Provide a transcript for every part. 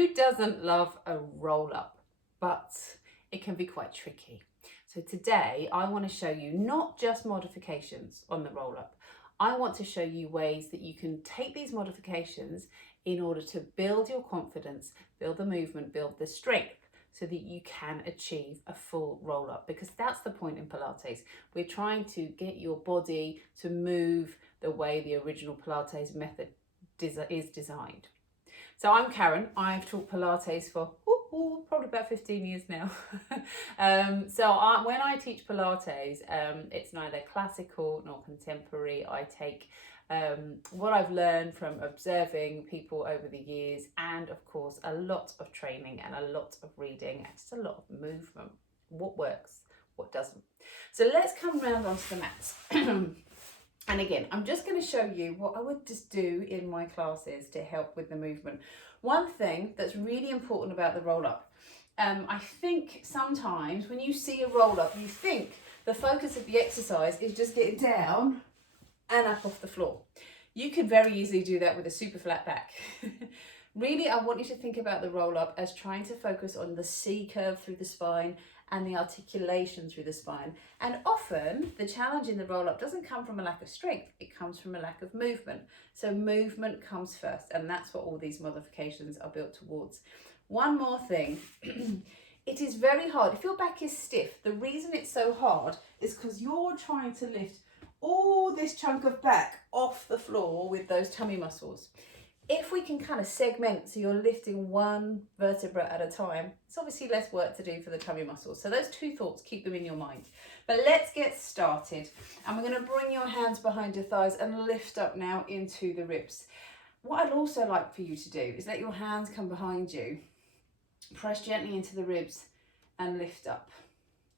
Who doesn't love a roll up? But it can be quite tricky. So today I want to show you not just modifications on the roll up. I want to show you ways that you can take these modifications in order to build your confidence, build the movement, build the strength, so that you can achieve a full roll up, because that's the point in Pilates. We're trying to get your body to move the way the original Pilates method is designed. So I'm Karen. I've taught Pilates for probably about 15 years now. When I teach Pilates, it's neither classical nor contemporary. I take what I've learned from observing people over the years, and of course a lot of training and a lot of reading and just a lot of movement. What works, what doesn't. So let's come round onto the mats. And again, I'm just going to show you what I would just do in my classes to help with the movement. One thing that's really important about the roll up, I think sometimes when you see a roll up, you think the focus of the exercise is just getting down and up off the floor. You could very easily do that with a super flat back. Really, I want you to think about the roll up as trying to focus on the C curve through the spine and the articulation through the spine. And often the challenge in the roll up doesn't come from a lack of strength, it comes from a lack of movement. So movement comes first, and that's what all these modifications are built towards. One more thing, it is very hard. If your back is stiff, the reason it's so hard is because you're trying to lift all this chunk of back off the floor with those tummy muscles. If we can kind of segment, so you're lifting one vertebra at a time, it's obviously less work to do for the tummy muscles. So those two thoughts, keep them in your mind. But let's get started. And we're going to bring your hands behind your thighs and lift up now into the ribs. What I'd also like for you to do is let your hands come behind you, press gently into the ribs and lift up,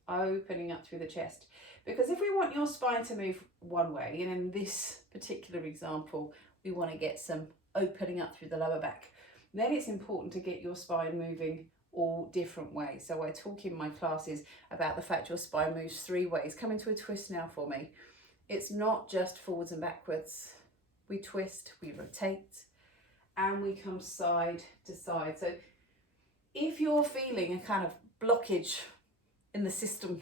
opening up through the chest. Because if we want your spine to move one way, and in this particular example, we want to get some opening up through the lower back, then it's important to get your spine moving all different ways. So I talk in my classes about the fact your spine moves three ways. Come into a twist now for me. It's not just forwards and backwards. We twist, we rotate, and we come side to side. So if you're feeling a kind of blockage in the system,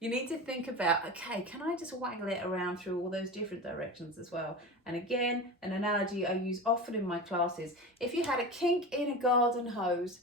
you need to think about, okay, can I just waggle it around through all those different directions as well? And again, an analogy I use often in my classes, if you had a kink in a garden hose,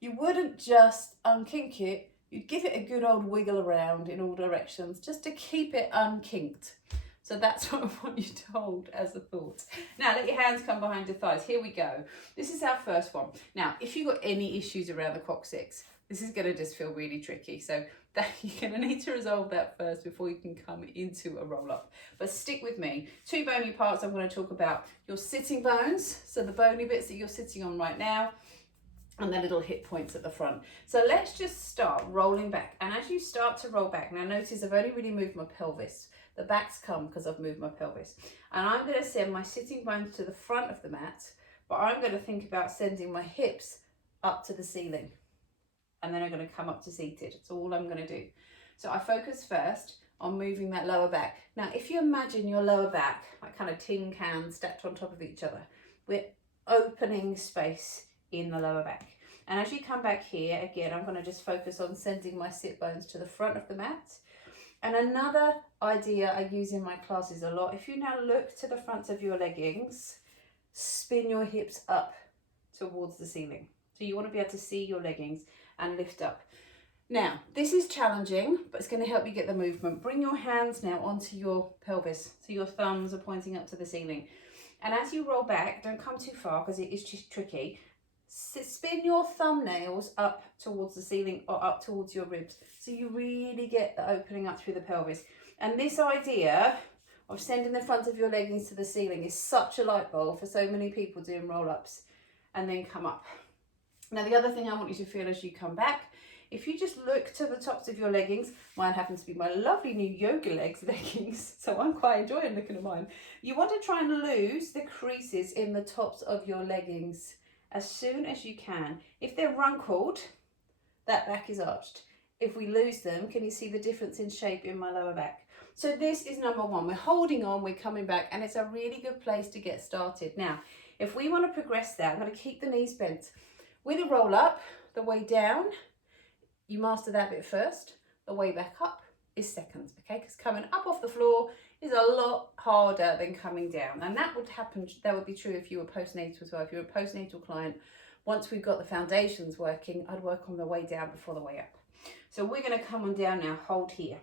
you wouldn't just unkink it, you'd give it a good old wiggle around in all directions just to keep it unkinked. So that's what I want you to hold as a thought. Now let your hands come behind your thighs. Here we go. This is our first one. Now, if you've got any issues around the coccyx, this is going to just feel really tricky. So that you're going to need to resolve that first before you can come into a roll up. But stick with me. Two bony parts I'm going to talk about. Your sitting bones, so the bony bits that you're sitting on right now, and the little hip points at the front. So let's just start rolling back. And as you start to roll back, now notice I've only really moved my pelvis. The back's come because I've moved my pelvis. And I'm going to send my sitting bones to the front of the mat, but I'm going to think about sending my hips up to the ceiling. And then I'm going to come up to seated. That's all I'm going to do. So I focus first on moving that lower back. Now, if you imagine your lower back, like kind of tin cans stacked on top of each other, we're opening space in the lower back. And as you come back here, again, I'm going to just focus on sending my sit bones to the front of the mat. And another idea I use in my classes a lot, if you now look to the front of your leggings, spin your hips up towards the ceiling. So you want to be able to see your leggings and lift up. Now, this is challenging, but it's going to help you get the movement. Bring your hands now onto your pelvis, so your thumbs are pointing up to the ceiling. And as you roll back, don't come too far because it is just tricky. Spin your thumbnails up towards the ceiling or up towards your ribs, so you really get the opening up through the pelvis. And this idea of sending the front of your leggings to the ceiling is such a light bulb for so many people doing roll-ups, and then come up. Now, the other thing I want you to feel as you come back, if you just look to the tops of your leggings, mine happens to be my lovely new yoga legs leggings, so I'm quite enjoying looking at mine. You want to try and lose the creases in the tops of your leggings as soon as you can. If they're wrinkled, that back is arched. If we lose them, can you see the difference in shape in my lower back? So this is number one. We're holding on, we're coming back, and it's a really good place to get started. Now, if we want to progress that, I'm going to keep the knees bent. With a roll up, the way down, you master that bit first. The way back up is second, okay? Because coming up off the floor is a lot harder than coming down. And that would be true if you were postnatal as well. If you're a postnatal client, once we've got the foundations working, I'd work on the way down before the way up. So we're gonna come on down now, hold here.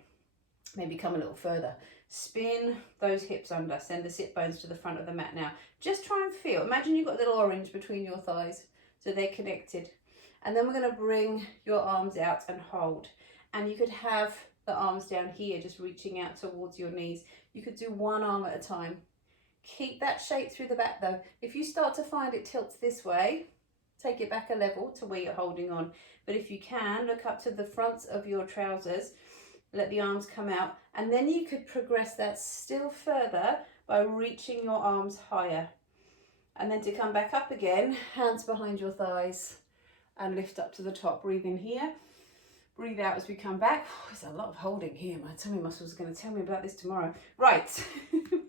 Maybe come a little further. Spin those hips under, send the sit bones to the front of the mat now. Just try and feel, imagine you've got a little orange between your thighs, so they're connected. And then we're gonna bring your arms out and hold. And you could have the arms down here, just reaching out towards your knees. You could do one arm at a time. Keep that shape through the back though. If you start to find it tilts this way, take it back a level to where you're holding on. But if you can, look up to the fronts of your trousers, let the arms come out, and then you could progress that still further by reaching your arms higher. And then to come back up again, hands behind your thighs and lift up to the top. Breathe in here, breathe out as we come back. Oh, there's a lot of holding here. My tummy muscles are going to tell me about this tomorrow. Right,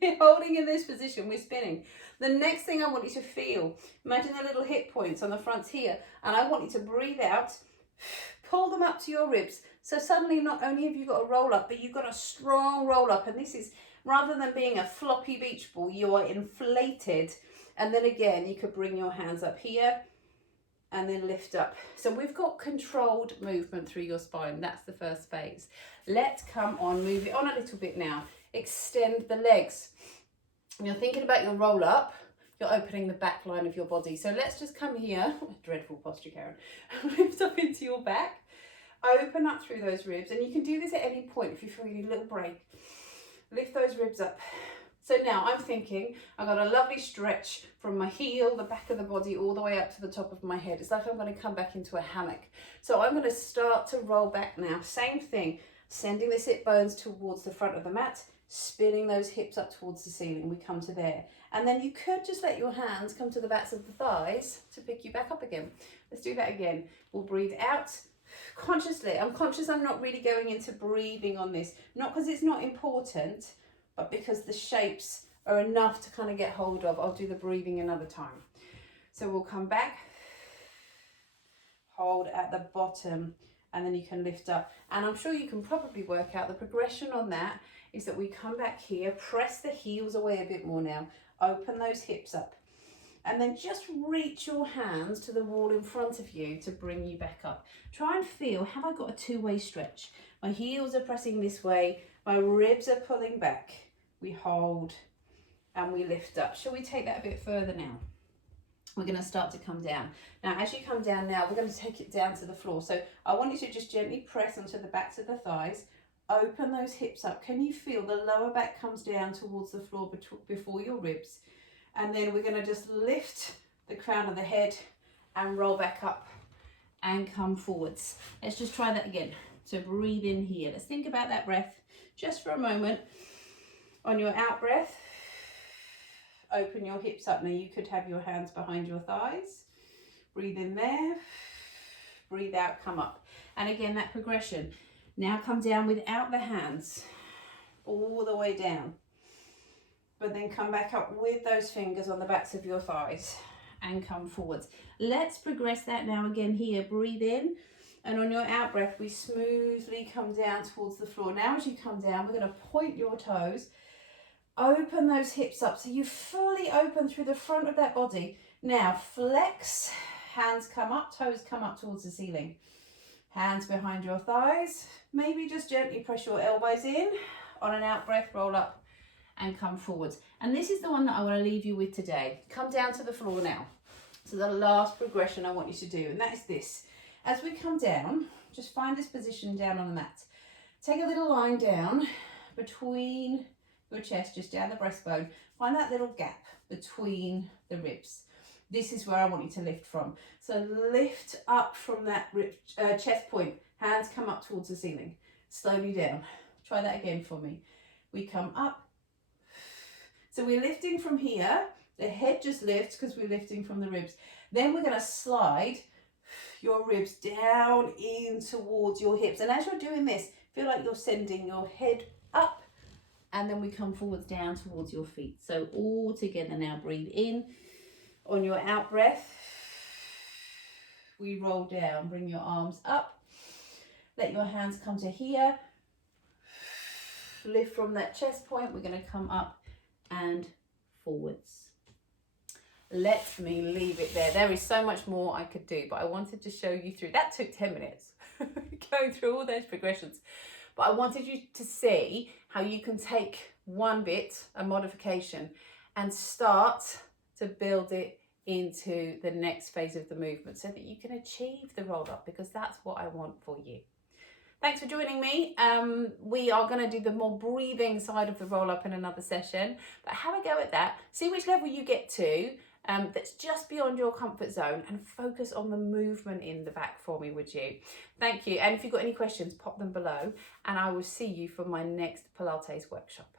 we're holding in this position, we're spinning. The next thing I want you to feel, imagine the little hip points on the fronts here, and I want you to breathe out, pull them up to your ribs. So suddenly not only have you got a roll up, but you've got a strong roll up. And this is, rather than being a floppy beach ball, you are inflated. And then again, you could bring your hands up here and then lift up. So we've got controlled movement through your spine. That's the first phase. Let's come on, move it on a little bit now. Extend the legs. When you're thinking about your roll up, you're opening the back line of your body. So let's just come here. Dreadful posture, Karen. Lift up into your back. Open up through those ribs, and you can do this at any point if you feel you need a little break. Lift those ribs up. So now I'm thinking I've got a lovely stretch from my heel, the back of the body, all the way up to the top of my head. It's like I'm going to come back into a hammock. So I'm going to start to roll back now. Same thing, sending the sit bones towards the front of the mat, spinning those hips up towards the ceiling. We come to there. And then you could just let your hands come to the backs of the thighs to pick you back up again. Let's do that again. We'll breathe out. Consciously, I'm conscious I'm not really going into breathing on this, not because it's not important, but because the shapes are enough to kind of get hold of. I'll do the breathing another time. So we'll come back, hold at the bottom, and then you can lift up. And I'm sure you can probably work out the progression on that is that we come back here, press the heels away a bit more now, open those hips up. And then just reach your hands to the wall in front of you to bring you back up. Try and feel, have I got a two-way stretch? My heels are pressing this way, my ribs are pulling back. We hold and we lift up. Shall we take that a bit further now? We're going to start to come down. Now, as you come down now, we're going to take it down to the floor. So I want you to just gently press onto the backs of the thighs, open those hips up. Can you feel the lower back comes down towards the floor before your ribs? And then we're going to just lift the crown of the head and roll back up and come forwards. Let's just try that again. So breathe in here. Let's think about that breath just for a moment. On your out breath, open your hips up. Now you could have your hands behind your thighs. Breathe in there. Breathe out, come up. And again, that progression. Now come down without the hands, all the way down. But then come back up with those fingers on the backs of your thighs and come forwards. Let's progress that now again here. Breathe in, and on your out breath, we smoothly come down towards the floor. Now as you come down, we're going to point your toes, open those hips up so you fully open through the front of that body. Now flex, hands come up, toes come up towards the ceiling. Hands behind your thighs. Maybe just gently press your elbows in. On an out breath, roll up and come forwards. And this is the one that I want to leave you with today. Come down to the floor now. So the last progression I want you to do, and that is this. As we come down, just find this position down on the mat. Take a little line down between your chest, just down the breastbone. Find that little gap between the ribs. This is where I want you to lift from. So lift up from that chest point. Hands come up towards the ceiling. Slowly down. Try that again for me. We come up. So we're lifting from here. The head just lifts because we're lifting from the ribs. Then we're going to slide your ribs down in towards your hips. And as you're doing this, feel like you're sending your head up, and then we come forwards down towards your feet. So all together now, breathe in. On your out breath, we roll down. Bring your arms up. Let your hands come to here. Lift from that chest point. We're going to come up and forwards. Let me leave it there. There is so much more I could do, but I wanted to show you through. That took 10 minutes, going through all those progressions. But I wanted you to see how you can take one bit, a modification, and start to build it into the next phase of the movement so that you can achieve the roll up, because that's what I want for you. Thanks for joining me. We are going to do the more breathing side of the roll up in another session, but have a go at that. See which level you get to that's just beyond your comfort zone, and focus on the movement in the back for me, would you? Thank you. And if you've got any questions, pop them below, and I will see you for my next Pilates workshop.